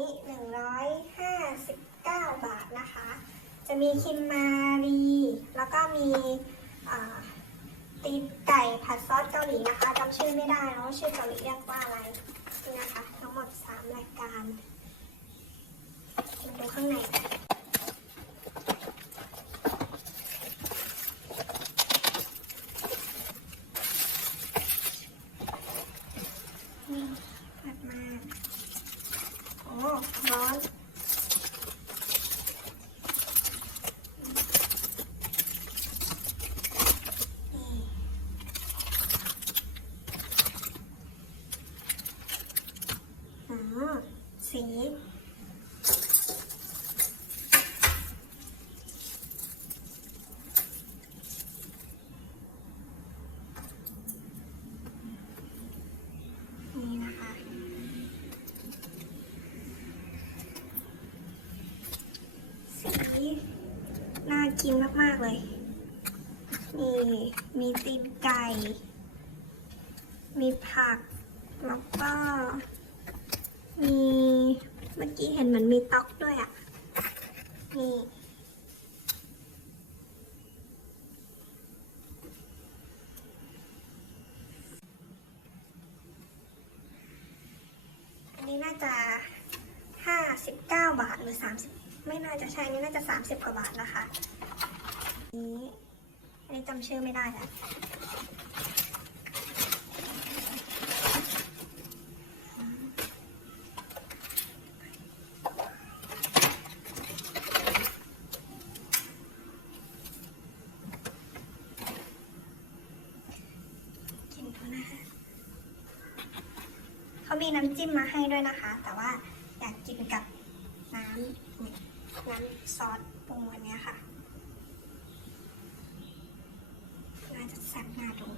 นี้ 159 บาทนะคะ จะมีคิมมารี แล้วก็มีตีนไก่ผัดซอสเกาหลีนะคะจำชื่อไม่ได้แล้วชื่อเกาหลีเรียกว่าอะไรนี่นะคะ ทั้งหมด 3 รายการมาดูข้างในกัน สีนี่นะคะสีน่ากินมาก ๆ เลย นี่ มีตีนไก่ มีผัก แล้วก็ มีเมื่อกี้เห็นเหมือนมีต๊อกด้วยอะ นี่ อันนี้น่าจะ59บาทหรือ30ไม่น่าจะใช่นี่น่าจะ30กว่าบาทนะคะ นี้อันนี้จำชื่อไม่ได้แล้ว กินดูนะคะ เขามีน้ำจิ้มมาให้ด้วยนะคะ แต่ว่าอยากกินกับน้ำน้ำซอสปรุงวันนี้ยค่ะน่าจะแซ่บน่าดู